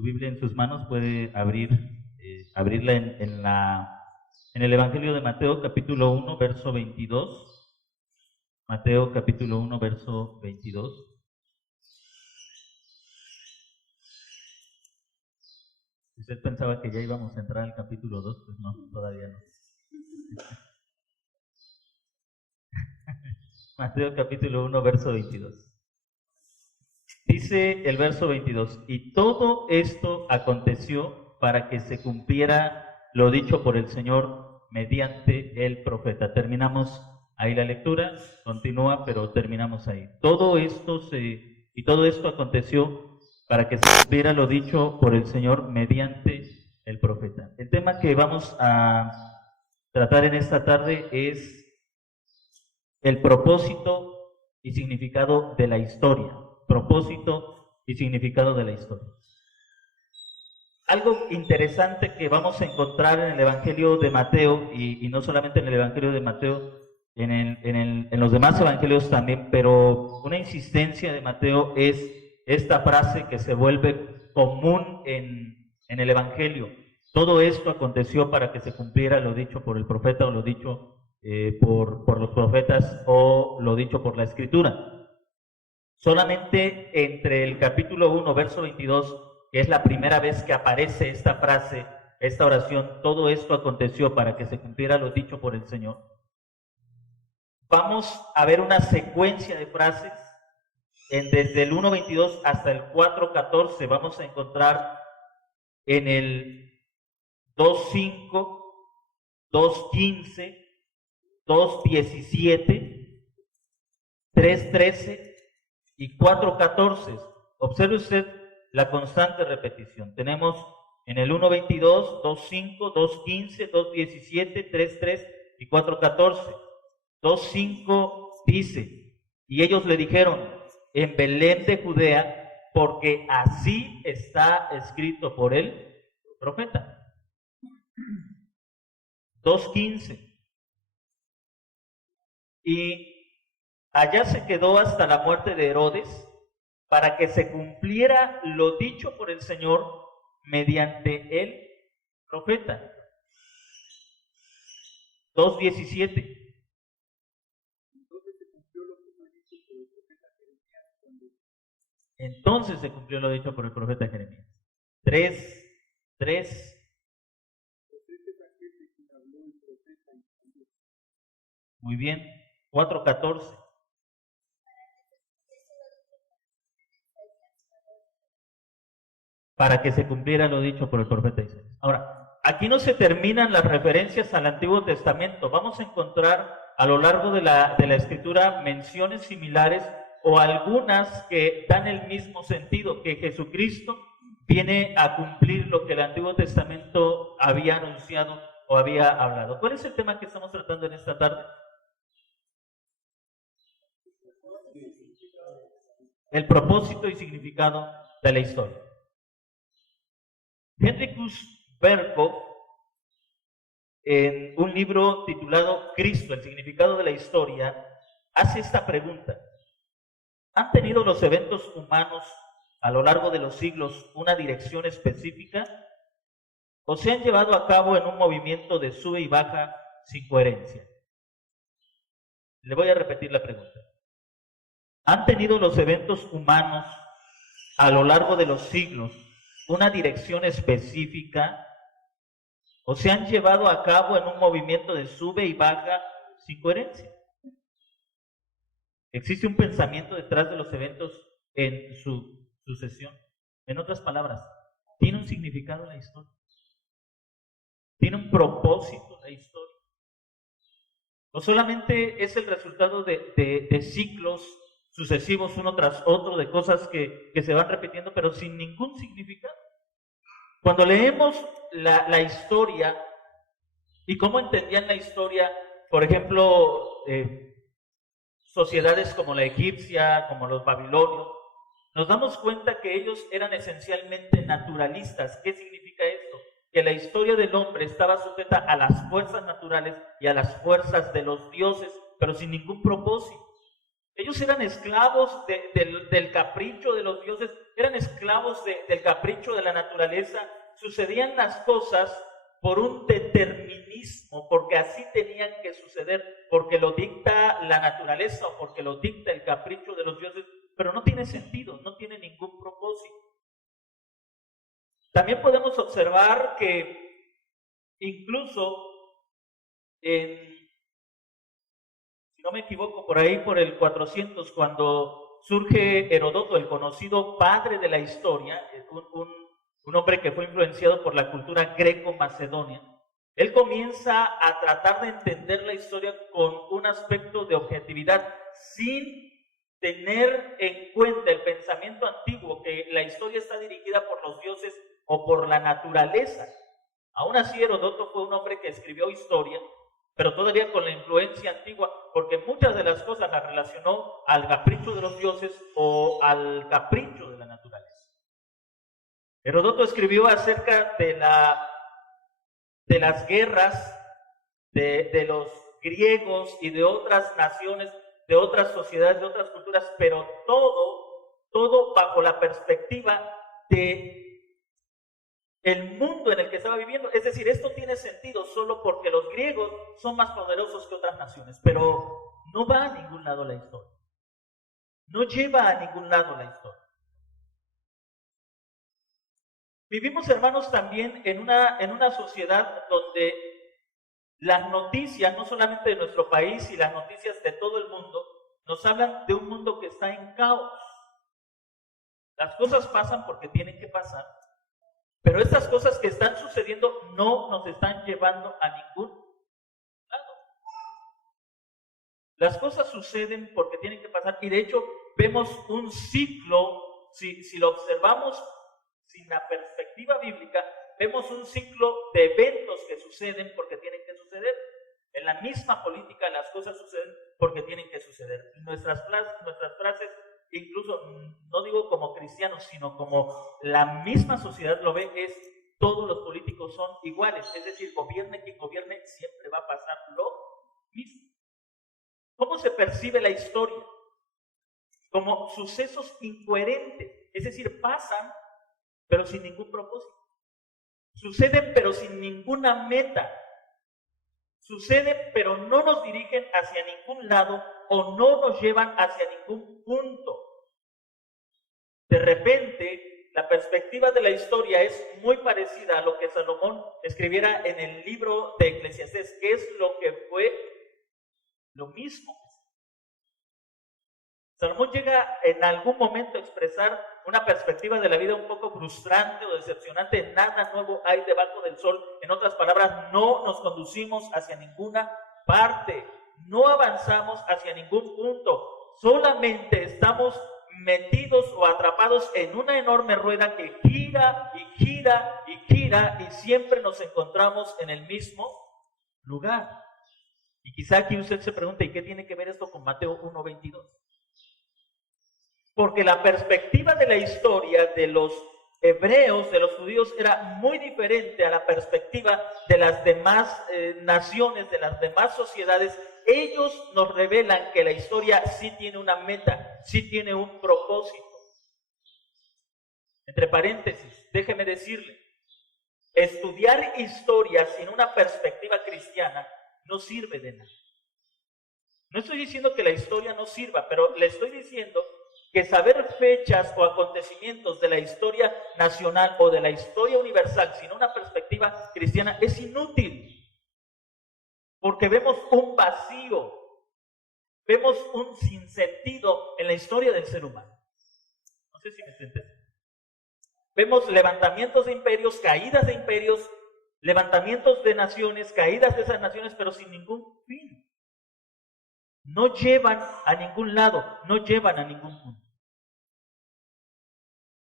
su Biblia en sus manos puede abrirla en el Evangelio de Mateo, capítulo 1, verso 22. Mateo, capítulo 1, verso 22. Si usted pensaba que ya íbamos a entrar al capítulo 2, pues no, todavía no. Mateo, capítulo 1, verso 22. Dice el verso 22, y todo esto aconteció para que se cumpliera lo dicho por el Señor mediante el profeta. Terminamos ahí la lectura, continúa, pero terminamos ahí. Todo esto aconteció para que se cumpliera lo dicho por el Señor mediante el profeta. El tema que vamos a tratar en esta tarde es el propósito y significado de la historia. Propósito y significado de la historia. Algo interesante que vamos a encontrar en el Evangelio de Mateo, y no solamente en el Evangelio de Mateo, en los demás evangelios también, pero una insistencia de Mateo es esta frase que se vuelve común en el Evangelio. Todo esto aconteció para que se cumpliera lo dicho por el profeta, o lo dicho por los profetas, o lo dicho por la Escritura. Solamente entre el capítulo 1, verso 22, que es la primera vez que aparece esta frase, esta oración, todo esto aconteció para que se cumpliera lo dicho por el Señor. Vamos a ver una secuencia de frases, desde el 1.22 hasta el 4.14, vamos a encontrar en el 2.5, 2.15, 2.17, 3.13, y 4.14. Observe usted la constante repetición. Tenemos en el 1.22, 2.5, 2.15, 2.17, 3.3 y 4.14. 2.5 dice, y ellos le dijeron, en Belén de Judea, porque así está escrito por el profeta. 2.15. Y allá se quedó hasta la muerte de Herodes, para que se cumpliera lo dicho por el Señor mediante el profeta. 2.17. Entonces se cumplió lo dicho por el profeta Jeremías. 3. Muy bien. 4.14. Para que se cumpliera lo dicho por el profeta Isaías. Ahora, aquí no se terminan las referencias al Antiguo Testamento. Vamos a encontrar a lo largo de la Escritura menciones similares o algunas que dan el mismo sentido, que Jesucristo viene a cumplir lo que el Antiguo Testamento había anunciado o había hablado. ¿Cuál es el tema que estamos tratando en esta tarde? El propósito y significado de la historia. Hendrikus Berkhof, en un libro titulado Cristo, el significado de la historia, hace esta pregunta. ¿Han tenido los eventos humanos a lo largo de los siglos una dirección específica? ¿O se han llevado a cabo en un movimiento de sube y baja sin coherencia? Le voy a repetir la pregunta. ¿Han tenido los eventos humanos a lo largo de los siglos una dirección específica, o se han llevado a cabo en un movimiento de sube y baja sin coherencia? ¿Existe un pensamiento detrás de los eventos en su sucesión? En otras palabras, ¿tiene un significado la historia? ¿Tiene un propósito la historia? ¿O solamente es el resultado de ciclos sucesivos uno tras otro, de cosas que se van repitiendo pero sin ningún significado? Cuando leemos la historia y cómo entendían la historia, por ejemplo, sociedades como la egipcia, como los babilonios, nos damos cuenta que ellos eran esencialmente naturalistas. ¿Qué significa esto? Que la historia del hombre estaba sujeta a las fuerzas naturales y a las fuerzas de los dioses, pero sin ningún propósito. Ellos eran esclavos del capricho de los dioses, eran esclavos del capricho de la naturaleza. Sucedían las cosas por un determinismo, porque así tenían que suceder, porque lo dicta la naturaleza o porque lo dicta el capricho de los dioses, pero no tiene sentido, no tiene ningún propósito. También podemos observar que incluso si no me equivoco, por ahí por el 400, cuando surge Heródoto, el conocido padre de la historia, un hombre que fue influenciado por la cultura greco-macedonia, él comienza a tratar de entender la historia con un aspecto de objetividad, sin tener en cuenta el pensamiento antiguo, que la historia está dirigida por los dioses o por la naturaleza. Aún así, Heródoto fue un hombre que escribió historia, pero todavía con la influencia antigua, porque muchas de las cosas las relacionó al capricho de los dioses o al capricho de la naturaleza. Heródoto escribió acerca de las guerras de los griegos y de otras naciones, de otras sociedades, de otras culturas, pero todo bajo la perspectiva de el mundo en el que estaba viviendo. Es decir, esto tiene sentido solo porque los griegos son más poderosos que otras naciones, pero no va a ningún lado la historia. No lleva a ningún lado la historia. Vivimos, hermanos, también en una sociedad donde las noticias, no solamente de nuestro país y las noticias de todo el mundo, nos hablan de un mundo que está en caos. Las cosas pasan porque tienen que pasar, pero estas cosas que están sucediendo no nos están llevando a ningún lado. Las cosas suceden porque tienen que pasar, y de hecho vemos un ciclo, si lo observamos sin la perspectiva bíblica, vemos un ciclo de eventos que suceden porque tienen que suceder. En la misma política las cosas suceden porque tienen que suceder. Nuestras frases, incluso no digo como cristianos, sino como la misma sociedad lo ve, es todos los políticos son iguales. Es decir, gobierne quien gobierne, siempre va a pasar lo mismo. ¿Cómo se percibe la historia? Como sucesos incoherentes. Es decir, pasan pero sin ningún propósito. Suceden pero sin ninguna meta. Suceden pero no nos dirigen hacia ningún lado o no nos llevan hacia ningún punto. De repente, la perspectiva de la historia es muy parecida a lo que Salomón escribiera en el libro de Eclesiastés, que es lo que fue lo mismo. Salomón llega en algún momento a expresar una perspectiva de la vida un poco frustrante o decepcionante. Nada nuevo hay debajo del sol. En otras palabras, no nos conducimos hacia ninguna parte. No avanzamos hacia ningún punto. Solamente estamos metidos o atrapados en una enorme rueda que gira y gira y gira y siempre nos encontramos en el mismo lugar. Y quizá aquí usted se pregunte, ¿y qué tiene que ver esto con Mateo 1:22? Porque la perspectiva de la historia de los hebreos, de los judíos, era muy diferente a la perspectiva de las demás naciones, de las demás sociedades. Ellos nos revelan que la historia sí tiene una meta, sí tiene un propósito. Entre paréntesis, déjeme decirle, estudiar historia sin una perspectiva cristiana no sirve de nada. No estoy diciendo que la historia no sirva, pero le estoy diciendo que saber fechas o acontecimientos de la historia nacional o de la historia universal sin una perspectiva cristiana es inútil, porque vemos un vacío, vemos un sinsentido en la historia del ser humano. No sé si me entiendes. Vemos levantamientos de imperios, caídas de imperios, levantamientos de naciones, caídas de esas naciones, pero sin ningún fin. No llevan a ningún lado, no llevan a ningún punto.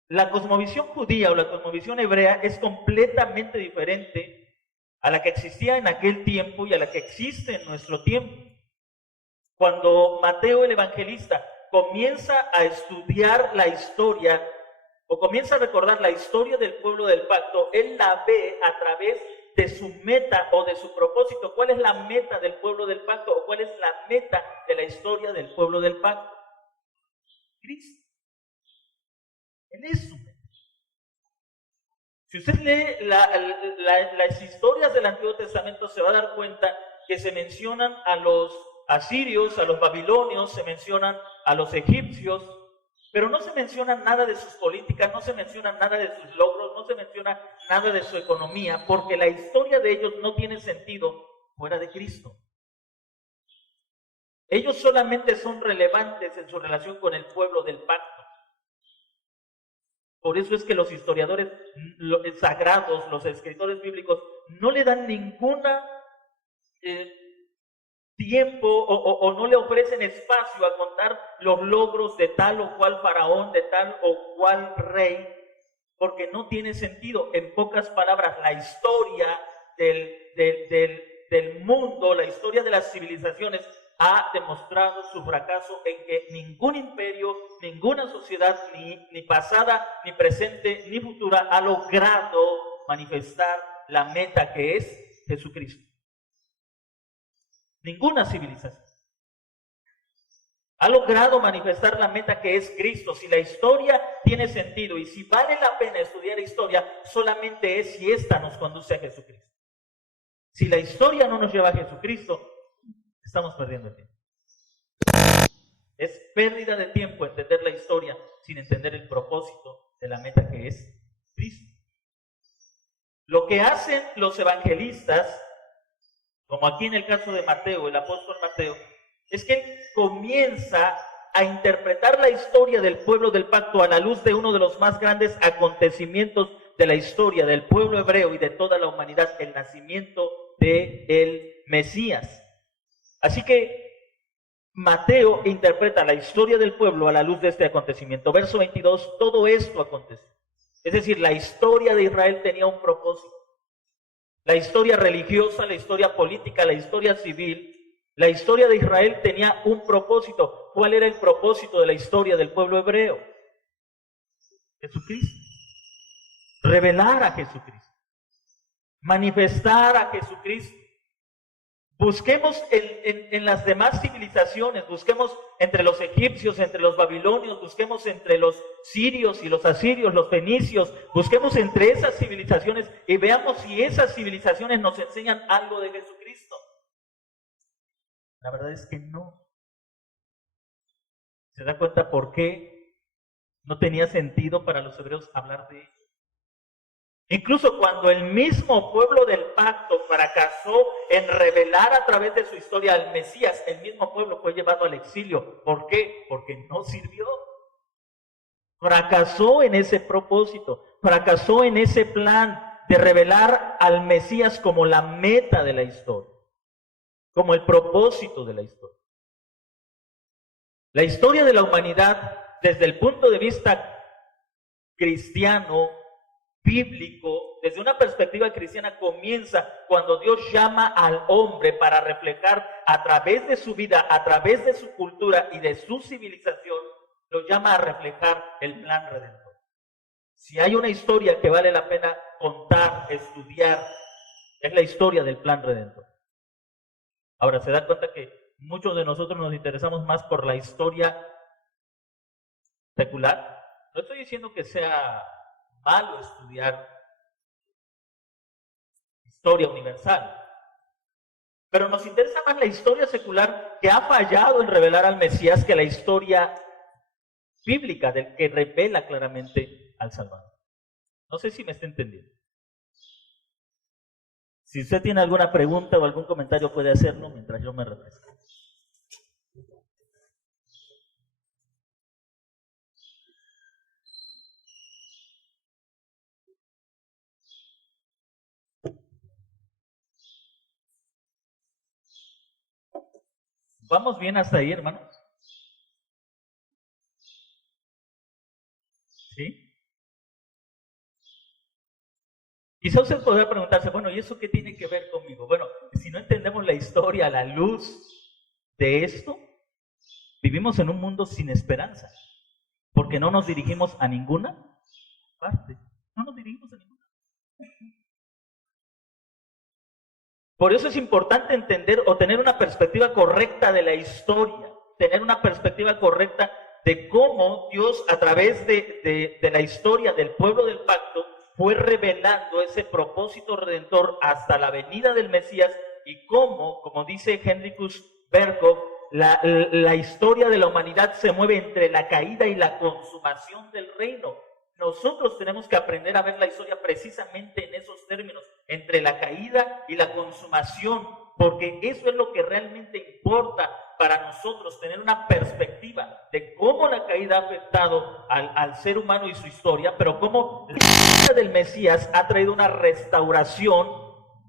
La cosmovisión judía o la cosmovisión hebrea es completamente diferente a la que existía en aquel tiempo y a la que existe en nuestro tiempo. Cuando Mateo el evangelista comienza a estudiar la historia o comienza a recordar la historia del pueblo del pacto, él la ve a través de su meta o de su propósito. ¿Cuál es la meta del pueblo del pacto o cuál es la meta de la historia del pueblo del pacto? Cristo. En eso. Si usted lee las historias del Antiguo Testamento, se va a dar cuenta que se mencionan a los asirios, a los babilonios, se mencionan a los egipcios, pero no se menciona nada de sus políticas, no se menciona nada de sus logros, no se menciona nada de su economía, porque la historia de ellos no tiene sentido fuera de Cristo. Ellos solamente son relevantes en su relación con el pueblo del pacto. Por eso es que los historiadores sagrados, los escritores bíblicos, no le dan ninguna tiempo o no le ofrecen espacio a contar los logros de tal o cual faraón, de tal o cual rey, porque no tiene sentido. En pocas palabras, la historia del mundo, la historia de las civilizaciones, ha demostrado su fracaso en que ningún imperio, ninguna sociedad, ni pasada, ni presente, ni futura, ha logrado manifestar la meta que es Jesucristo. Ninguna civilización ha logrado manifestar la meta que es Cristo. Si la historia tiene sentido y si vale la pena estudiar historia, solamente es si ésta nos conduce a Jesucristo. Si la historia no nos lleva a Jesucristo, estamos perdiendo el tiempo. Es pérdida de tiempo entender la historia sin entender el propósito de la meta que es Cristo. Lo que hacen los evangelistas, como aquí en el caso de Mateo, el apóstol Mateo, es que él comienza a interpretar la historia del pueblo del pacto a la luz de uno de los más grandes acontecimientos de la historia del pueblo hebreo y de toda la humanidad, el nacimiento del Mesías. Así que Mateo interpreta la historia del pueblo a la luz de este acontecimiento. Verso 22, todo esto aconteció. Es decir, la historia de Israel tenía un propósito. La historia religiosa, la historia política, la historia civil, la historia de Israel tenía un propósito. ¿Cuál era el propósito de la historia del pueblo hebreo? Jesucristo. Revelar a Jesucristo. Manifestar a Jesucristo. Busquemos en las demás civilizaciones, busquemos entre los egipcios, entre los babilonios, busquemos entre los sirios y los asirios, los fenicios, busquemos entre esas civilizaciones y veamos si esas civilizaciones nos enseñan algo de Jesucristo. La verdad es que no. ¿Se da cuenta por qué no tenía sentido para los hebreos hablar de ello? Incluso cuando el mismo pueblo del pacto fracasó en revelar a través de su historia al Mesías, el mismo pueblo fue llevado al exilio. ¿Por qué? Porque no sirvió. Fracasó en ese propósito, fracasó en ese plan de revelar al Mesías como la meta de la historia, como el propósito de la historia. La historia de la humanidad, desde el punto de vista cristiano, bíblico, desde una perspectiva cristiana, comienza cuando Dios llama al hombre para reflejar a través de su vida, a través de su cultura y de su civilización, lo llama a reflejar el plan redentor. Si hay una historia que vale la pena contar, estudiar, es la historia del plan redentor. Ahora, se da cuenta que muchos de nosotros nos interesamos más por la historia secular. No estoy diciendo que sea malo estudiar historia universal, pero nos interesa más la historia secular, que ha fallado en revelar al Mesías, que la historia bíblica, del que revela claramente al Salvador. No sé si me está entendiendo. Si usted tiene alguna pregunta o algún comentario, puede hacerlo mientras yo me refresco. ¿Vamos bien hasta ahí, hermanos? ¿Sí? Quizá usted podrá preguntarse, bueno, ¿y eso qué tiene que ver conmigo? Bueno, si no entendemos la historia a la luz de esto, vivimos en un mundo sin esperanza, porque no nos dirigimos a ninguna parte. No nos dirigimos a ninguna. Por eso es importante entender o tener una perspectiva correcta de la historia, tener una perspectiva correcta de cómo Dios a través de la historia del pueblo del pacto fue revelando ese propósito redentor hasta la venida del Mesías y cómo, como dice Henricus Berkhof, la historia de la humanidad se mueve entre la caída y la consumación del reino. Nosotros tenemos que aprender a ver la historia precisamente en esos términos, entre la caída y la consumación, porque eso es lo que realmente importa para nosotros, tener una perspectiva de cómo la caída ha afectado al ser humano y su historia, pero cómo la venida del Mesías ha traído una restauración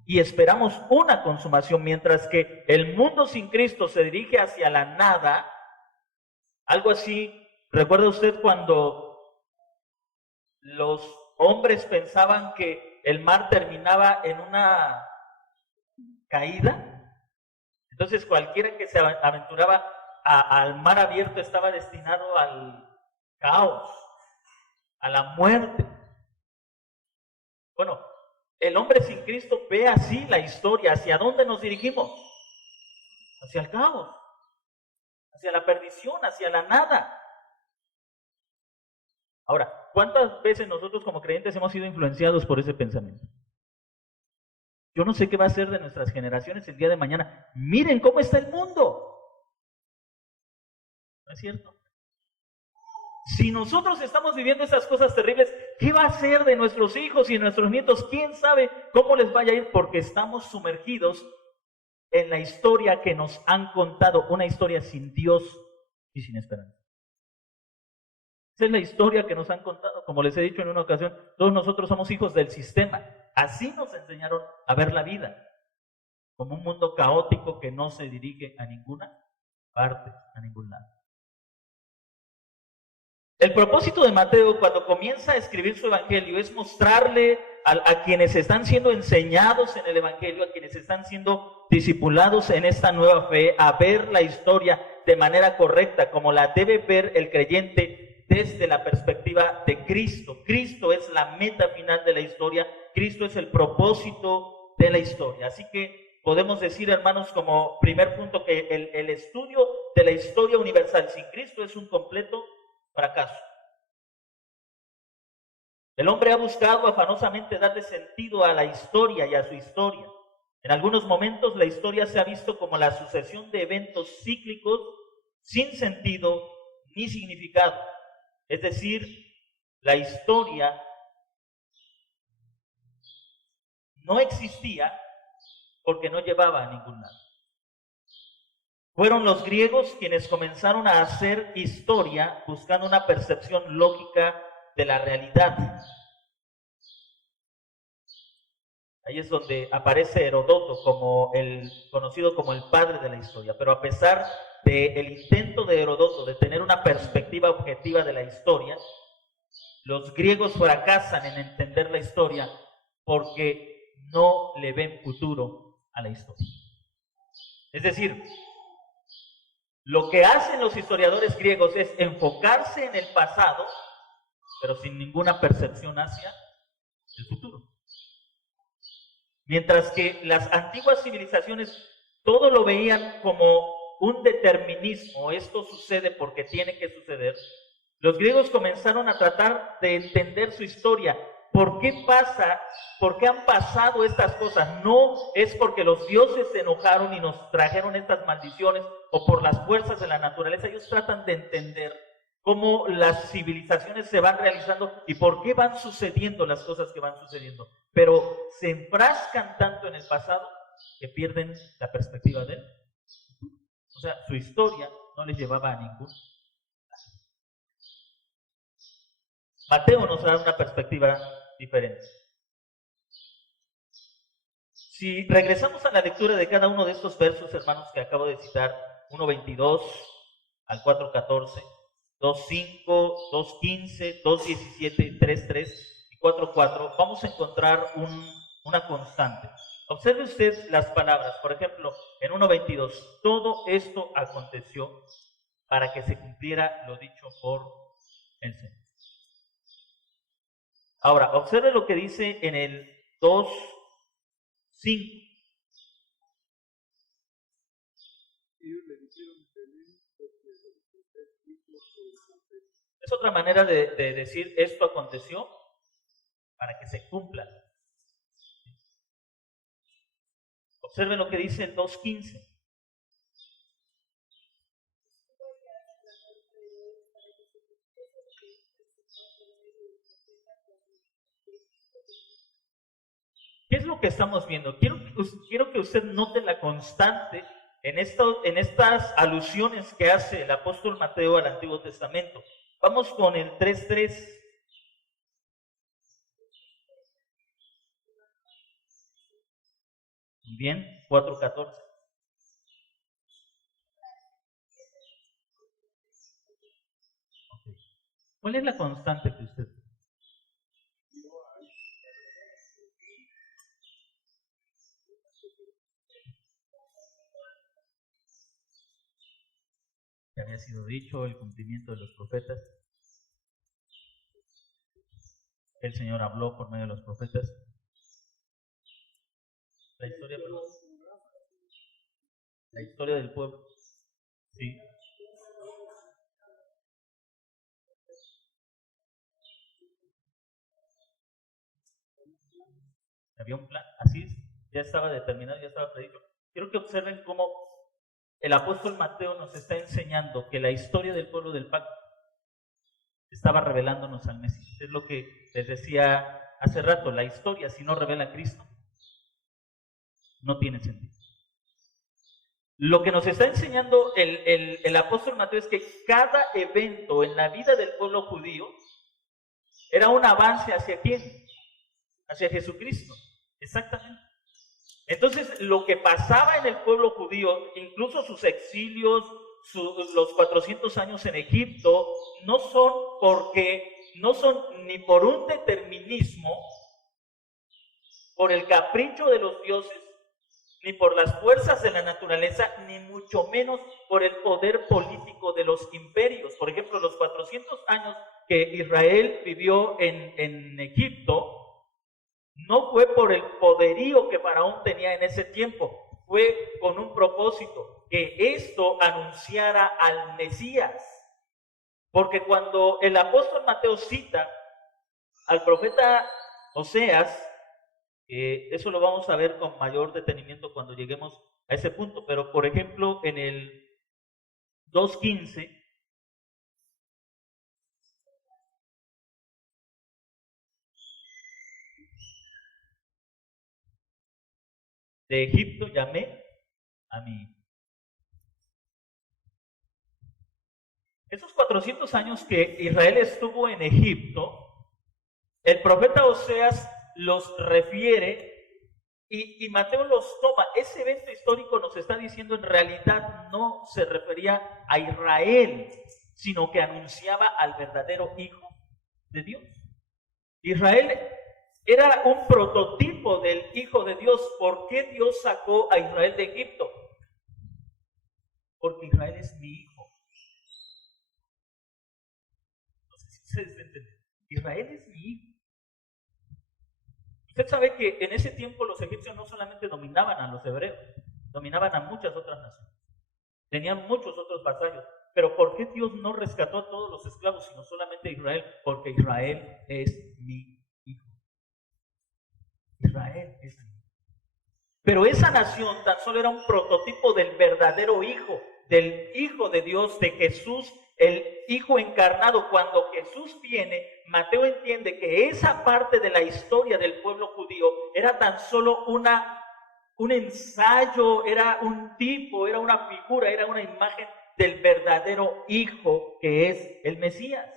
y esperamos una consumación, mientras que el mundo sin Cristo se dirige hacia la nada. Algo así, ¿recuerda usted cuando los hombres pensaban que el mar terminaba en una caída? Entonces cualquiera que se aventuraba al mar abierto estaba destinado al caos, a la muerte. Bueno, el hombre sin Cristo ve así la historia. ¿Hacia dónde nos dirigimos? Hacia el caos, hacia la perdición, hacia la nada. Ahora, ¿cuántas veces nosotros como creyentes hemos sido influenciados por ese pensamiento? Yo no sé qué va a ser de nuestras generaciones el día de mañana. Miren cómo está el mundo. ¿No es cierto? Si nosotros estamos viviendo esas cosas terribles, ¿qué va a ser de nuestros hijos y de nuestros nietos? ¿Quién sabe cómo les vaya a ir? Porque estamos sumergidos en la historia que nos han contado, una historia sin Dios y sin esperanza. Esa es la historia que nos han contado. Como les he dicho en una ocasión, todos nosotros somos hijos del sistema. Así nos enseñaron a ver la vida, como un mundo caótico que no se dirige a ninguna parte, a ningún lado. El propósito de Mateo cuando comienza a escribir su evangelio es mostrarle a quienes están siendo enseñados en el evangelio, a quienes están siendo discipulados en esta nueva fe, a ver la historia de manera correcta, como la debe ver el creyente desde la perspectiva de Cristo. Cristo es la meta final de la historia, Cristo es el propósito de la historia. Así que podemos decir, hermanos, como primer punto, que el estudio de la historia universal sin Cristo es un completo fracaso. El hombre ha buscado afanosamente darle sentido a la historia y a su historia. En algunos momentos la historia se ha visto como la sucesión de eventos cíclicos sin sentido ni significado. Es decir, la historia no existía porque no llevaba a ningún lado. Fueron los griegos quienes comenzaron a hacer historia buscando una percepción lógica de la realidad. Ahí es donde aparece Heródoto conocido como el padre de la historia. Pero a pesar del intento de Heródoto de tener una perspectiva objetiva de la historia, los griegos fracasan en entender la historia porque no le ven futuro a la historia. Es decir, lo que hacen los historiadores griegos es enfocarse en el pasado, pero sin ninguna percepción hacia el futuro. Mientras que las antiguas civilizaciones todo lo veían como un determinismo, esto sucede porque tiene que suceder, los griegos comenzaron a tratar de entender su historia. ¿Por qué pasa? ¿Por qué han pasado estas cosas? No es porque los dioses se enojaron y nos trajeron estas maldiciones o por las fuerzas de la naturaleza. Ellos tratan de entender cómo las civilizaciones se van realizando y por qué van sucediendo las cosas que van sucediendo. Pero se enfrascan tanto en el pasado que pierden la perspectiva de él. O sea, su historia no les llevaba a ningún. Mateo nos da una perspectiva diferente. Si regresamos a la lectura de cada uno de estos versos, hermanos, que acabo de citar, 1:22 al 4:14, 2:5, 2:15, 2:17, 3:3 y 4:4, vamos a encontrar una constante. Observe usted las palabras, por ejemplo, en 1:22, todo esto aconteció para que se cumpliera lo dicho por el Señor. Ahora, observe lo que dice en el 2:5. Es otra manera de decir esto aconteció para que se cumpla. Observen lo que dice el 2:15. ¿Qué es lo que estamos viendo? Quiero que usted note la constante en estas alusiones que hace el apóstol Mateo al Antiguo Testamento. Vamos con el 3:3. Bien, 4:14. Okay. ¿Cuál es la constante que usted ve? Que había sido dicho, el cumplimiento de los profetas. El Señor habló por medio de los profetas. La historia, perdón. La historia del pueblo. Sí. Había un plan, así es, ya estaba determinado, ya estaba predicho. Quiero que observen cómo el apóstol Mateo nos está enseñando que la historia del pueblo del pacto estaba revelándonos al Mesías. Es lo que les decía hace rato, la historia si no revela a Cristo no tiene sentido. Lo que nos está enseñando el apóstol Mateo es que cada evento en la vida del pueblo judío era un avance hacia ¿quién? Hacia Jesucristo. Exactamente. Entonces, lo que pasaba en el pueblo judío, incluso sus exilios, los 400 años en Egipto, no son ni por un determinismo, por el capricho de los dioses, ni por las fuerzas de la naturaleza, ni mucho menos por el poder político de los imperios. Por ejemplo, los 400 años que Israel vivió en Egipto, no fue por el poderío que Faraón tenía en ese tiempo, fue con un propósito, que esto anunciara al Mesías. Porque cuando el apóstol Mateo cita al profeta Oseas, eso lo vamos a ver con mayor detenimiento cuando lleguemos a ese punto, pero por ejemplo en el 2:15, de Egipto llamé a mi hijo. Esos 400 años que Israel estuvo en Egipto, el profeta Oseas los refiere y Mateo los toma. Ese evento histórico nos está diciendo en realidad no se refería a Israel, sino que anunciaba al verdadero Hijo de Dios. Israel era un prototipo del Hijo de Dios. ¿Por qué Dios sacó a Israel de Egipto? Porque Israel es mi hijo. No sé si ustedes entienden. Israel es mi hijo. Usted sabe que en ese tiempo los egipcios no solamente dominaban a los hebreos, dominaban a muchas otras naciones. Tenían muchos otros vasallos. Pero ¿por qué Dios no rescató a todos los esclavos, sino solamente a Israel? Porque Israel es mi hijo. Israel es mi hijo. Pero esa nación tan solo era un prototipo del verdadero hijo, del Hijo de Dios, de Jesús, el Hijo encarnado. Cuando Jesús viene, Mateo entiende que esa parte de la historia del pueblo judío era tan solo un ensayo, era un tipo, era una figura, era una imagen del verdadero Hijo que es el Mesías.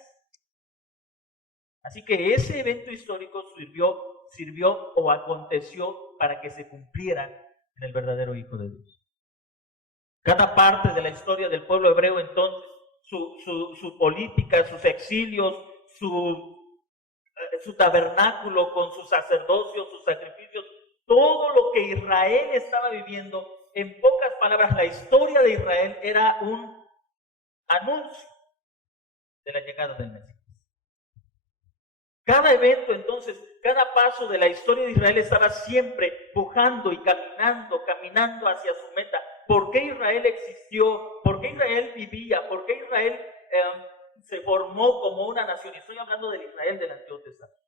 Así que ese evento histórico sirvió o aconteció para que se cumpliera en el verdadero Hijo de Dios. Cada parte de la historia del pueblo hebreo entonces, su política, sus exilios, su tabernáculo con sus sacerdocios, sus sacrificios, todo lo que Israel estaba viviendo, en pocas palabras, la historia de Israel era un anuncio de la llegada del Mesías. Cada evento entonces, cada paso de la historia de Israel estaba siempre pujando y caminando hacia su meta, por qué Israel existió, por qué Israel vivía, por qué Israel se formó como una nación. Y estoy hablando del Israel del Antiguo Testamento.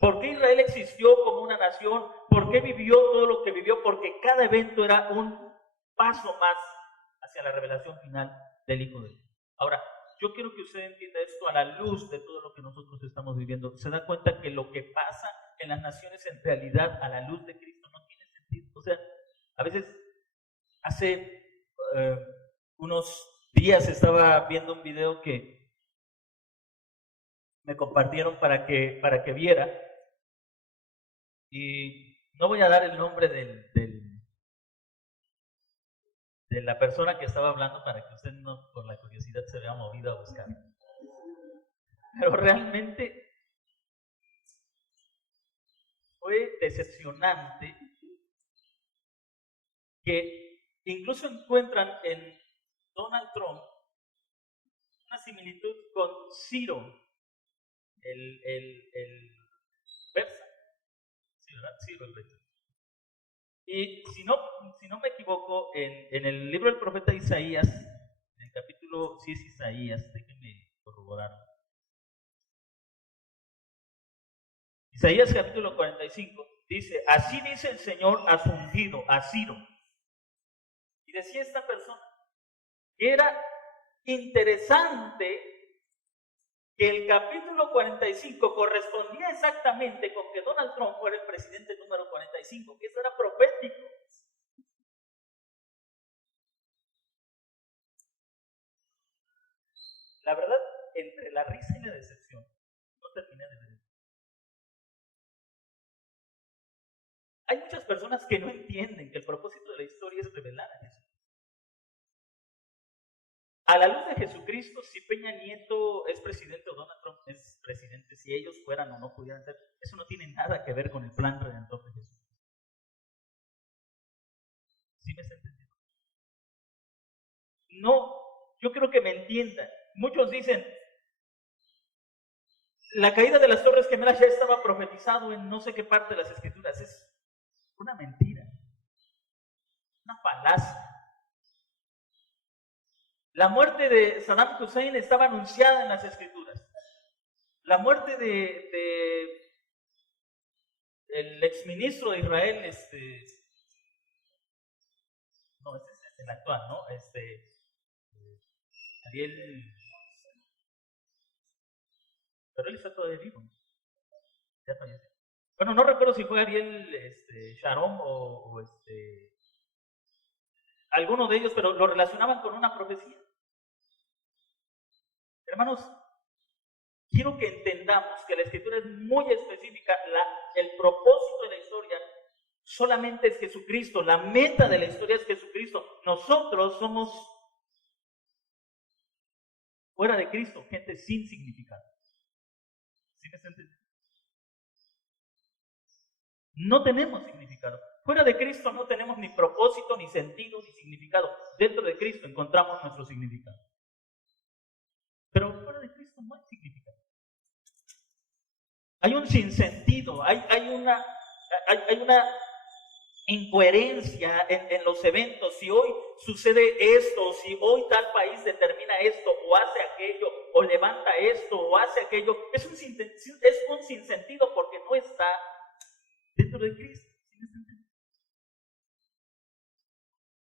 ¿Por qué Israel existió como una nación? ¿Por qué vivió todo lo que vivió? Porque cada evento era un paso más hacia la revelación final del Hijo de Dios. Ahora, yo quiero que usted entienda esto a la luz de todo lo que nosotros estamos viviendo. Se da cuenta que lo que pasa en las naciones en realidad a la luz de Cristo no tiene sentido. O sea, a veces hace unos días estaba viendo un video que me compartieron para que viera, y no voy a dar el nombre de la persona que estaba hablando para que usted no, por la curiosidad, se vea movido a buscar. Pero realmente fue decepcionante que incluso encuentran en Donald Trump una similitud con Ciro, el persa. Sí, ¿verdad? Ciro el persa. Y si no me equivoco, en el libro del profeta Isaías, en el capítulo, sí es Isaías, déjenme corroborar. Isaías capítulo 45 dice: así dice el Señor a su ungido, a Ciro. Y decía esta persona que era interesante que el capítulo 45 correspondía exactamente con que Donald Trump fuera el presidente número 45, que eso era profético. La verdad, entre la risa y la decepción, no terminé de ver. Hay muchas personas que no entienden que el propósito de la historia es revelar a Jesús. A la luz de Jesucristo, si Peña Nieto es presidente o Donald Trump es presidente, si ellos fueran o no pudieran ser, eso no tiene nada que ver con el plan redentor de Jesús. ¿Sí me está entendiendo? No, yo creo que me entiendan. Muchos dicen, la caída de las Torres Gemelas ya estaba profetizado en no sé qué parte de las Escrituras. Es una mentira, una falacia. La muerte de Saddam Hussein estaba anunciada en las Escrituras. La muerte de el exministro de Israel, no, este es el actual, ¿no? Ariel, pero él está todavía vivo, ya falleció. Bueno, no recuerdo si fue Ariel Sharon o alguno de ellos, pero lo relacionaban con una profecía. Hermanos, quiero que entendamos que la Escritura es muy específica. El propósito de la historia solamente es Jesucristo. La meta de la historia es Jesucristo. Nosotros somos, fuera de Cristo, gente sin significado. ¿Sí me está entendiendo? No tenemos significado. Fuera de Cristo no tenemos ni propósito, ni sentido, ni significado. Dentro de Cristo encontramos nuestro significado. Pero fuera de Cristo no hay significado. Hay un sinsentido, hay una incoherencia en los eventos. Si hoy sucede esto, si hoy tal país determina esto, o hace aquello, o levanta esto, o hace aquello, es un sinsentido porque no está dentro de Cristo.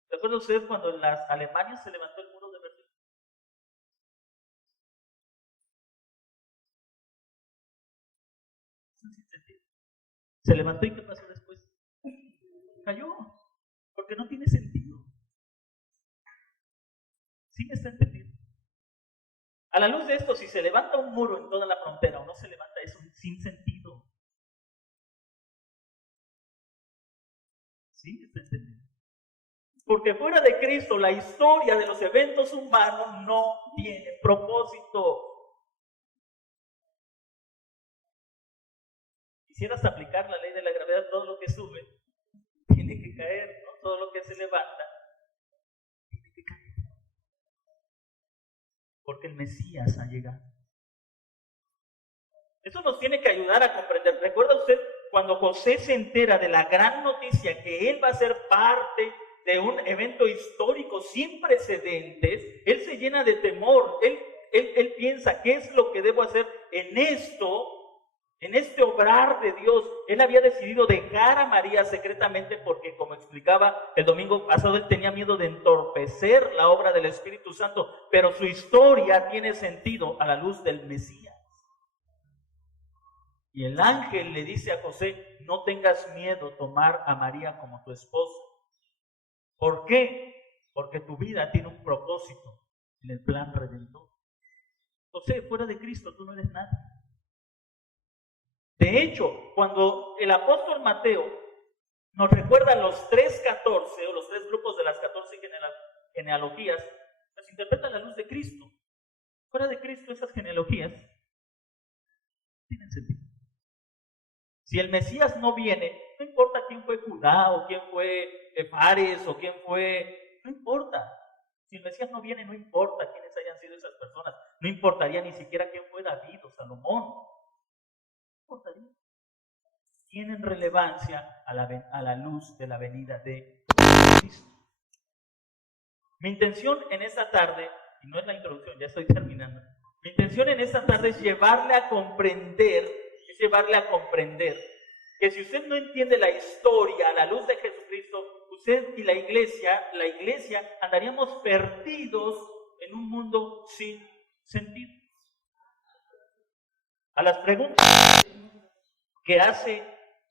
¿Recuerda usted cuando en las Alemanias se levantó el muro de Berlín? Es un sinsentido. Se levantó y ¿qué pasó después? Cayó, porque no tiene sentido. ¿Sí me está entendiendo? A la luz de esto, si se levanta un muro en toda la frontera o no se levanta, es un sinsentido. ¿Sí me está entendiendo? Porque fuera de Cristo, la historia de los eventos humanos no tiene propósito. Quisieras aplicar la ley de la gravedad, todo lo que sube tiene que caer, ¿no? Todo lo que se levanta tiene que caer. Porque el Mesías ha llegado. Eso nos tiene que ayudar a comprender. ¿Recuerda usted cuando José se entera de la gran noticia que él va a ser parte de un evento histórico sin precedentes, él se llena de temor. Él piensa, ¿qué es lo que debo hacer en esto? En este obrar de Dios. Él había decidido dejar a María secretamente porque, como explicaba el domingo pasado, él tenía miedo de entorpecer la obra del Espíritu Santo, pero su historia tiene sentido a la luz del Mesías. Y el ángel le dice a José, no tengas miedo tomar a María como tu esposa. ¿Por qué? Porque tu vida tiene un propósito en el plan redentor. José, fuera de Cristo tú no eres nada. De hecho, cuando el apóstol Mateo nos recuerda los 3:14 o los 3 grupos de las 14 genealogías, las interpreta a la luz de Cristo. Fuera de Cristo esas genealogías tienen sentido. Si el Mesías no viene, no importa quién fue Judá o quién fue Fares o quién fue, no importa. Si el Mesías no viene, no importa quiénes hayan sido esas personas. No importaría ni siquiera quién fue David o Salomón. No importaría. Tienen relevancia a la luz de la venida de Cristo. Mi intención en esta tarde, y no es la introducción, ya estoy terminando. Mi intención en esta tarde es llevarle a comprender que si usted no entiende la historia a la luz de Jesucristo, usted y la iglesia andaríamos perdidos en un mundo sin sentido. A las preguntas que hace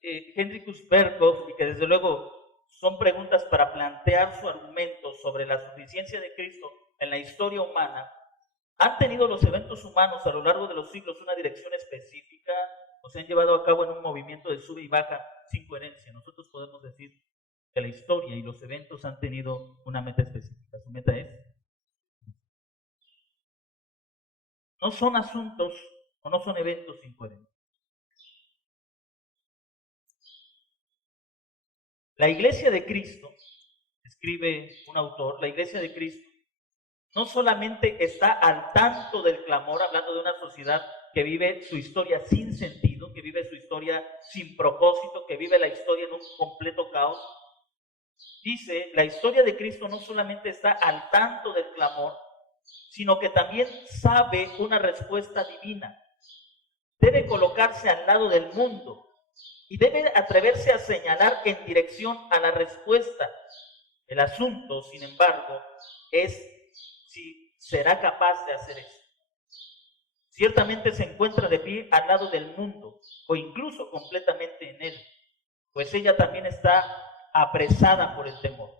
Hendrikus Berkhof, y que desde luego son preguntas para plantear su argumento sobre la suficiencia de Cristo en la historia humana, ¿han tenido los eventos humanos a lo largo de los siglos una dirección específica o se han llevado a cabo en un movimiento de sube y baja sin coherencia? Nosotros podemos decir que la historia y los eventos han tenido una meta específica. Su meta es, no son asuntos o no son eventos incoherentes. La Iglesia de Cristo, escribe un autor, la Iglesia de Cristo no solamente está al tanto del clamor, hablando de una sociedad que vive su historia sin sentido, que vive su historia sin propósito, que vive la historia en un completo caos. Dice, la historia de Cristo no solamente está al tanto del clamor, sino que también sabe una respuesta divina. Debe colocarse al lado del mundo y debe atreverse a señalar en dirección a la respuesta. El asunto, sin embargo, es si será capaz de hacer eso. Ciertamente se encuentra de pie al lado del mundo, o incluso completamente en él, pues ella también está apresada por el temor.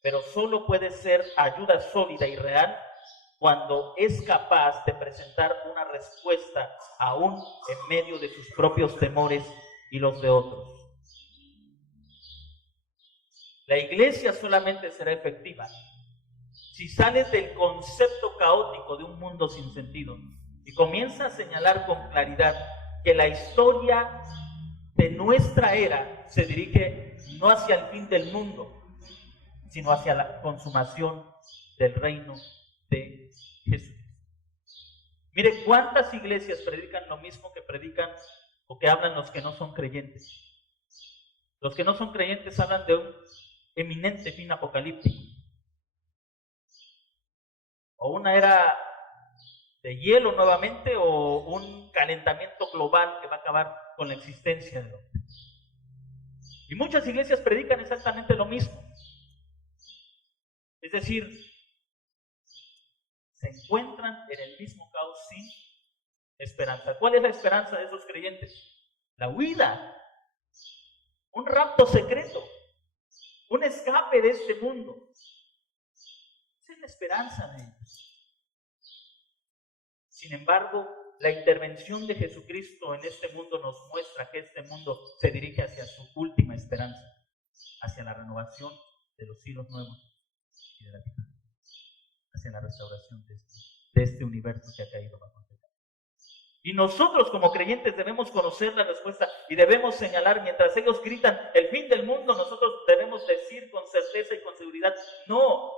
Pero solo puede ser ayuda sólida y real cuando es capaz de presentar una respuesta aún en medio de sus propios temores y los de otros. La iglesia solamente será efectiva si sales del concepto caótico de un mundo sin sentido y comienza a señalar con claridad que la historia de nuestra era se dirige no hacia el fin del mundo, sino hacia la consumación del reino de Jesús. Mire cuántas iglesias predican lo mismo que predican o que hablan los que no son creyentes. Los que no son creyentes hablan de un eminente fin apocalíptico, o una era de hielo nuevamente, o un calentamiento global que va a acabar con la existencia del hombre. Y muchas iglesias predican exactamente lo mismo. Es decir, se encuentran en el mismo caos sin esperanza. ¿Cuál es la esperanza de esos creyentes? La huida, un rapto secreto, un escape de este mundo. Esa es la esperanza de ellos. Sin embargo, la intervención de Jesucristo en este mundo nos muestra que este mundo se dirige hacia su última esperanza, hacia la renovación de los cielos nuevos y de la tierra, hacia la restauración de este universo que ha caído bajo el pecado. Y nosotros como creyentes debemos conocer la respuesta y debemos señalar, mientras ellos gritan el fin del mundo, nosotros debemos decir con certeza y con seguridad, no.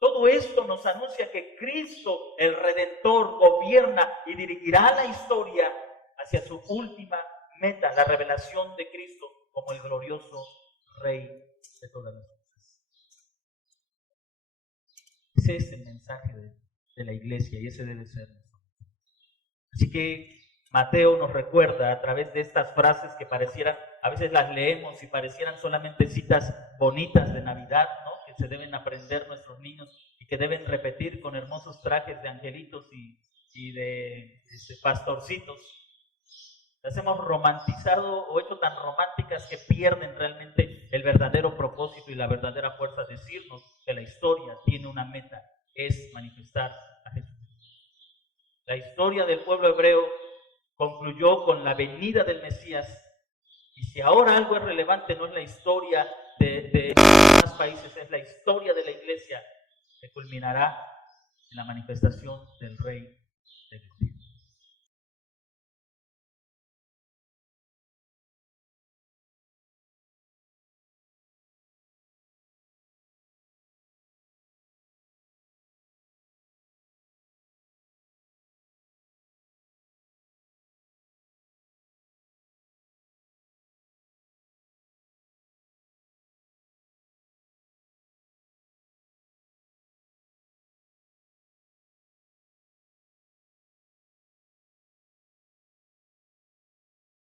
Todo esto nos anuncia que Cristo, el Redentor, gobierna y dirigirá la historia hacia su última meta, la revelación de Cristo como el glorioso Rey de todas las cosas. Ese es el mensaje de la iglesia y ese debe ser nuestro mensaje. Así que Mateo nos recuerda a través de estas frases que parecieran, a veces las leemos y parecieran solamente citas bonitas de Navidad, ¿no? Que se deben aprender nuestros niños y que deben repetir con hermosos trajes de angelitos y de pastorcitos. Las hemos romantizado o hecho tan románticas que pierden realmente el verdadero propósito y la verdadera fuerza. Decirnos que la historia tiene una meta, es manifestar a Jesucristo. La historia del pueblo hebreo concluyó con la venida del Mesías, y si ahora algo es relevante, no es la historia de los demás países, es la historia de la iglesia, que culminará en la manifestación del Rey de Gloria.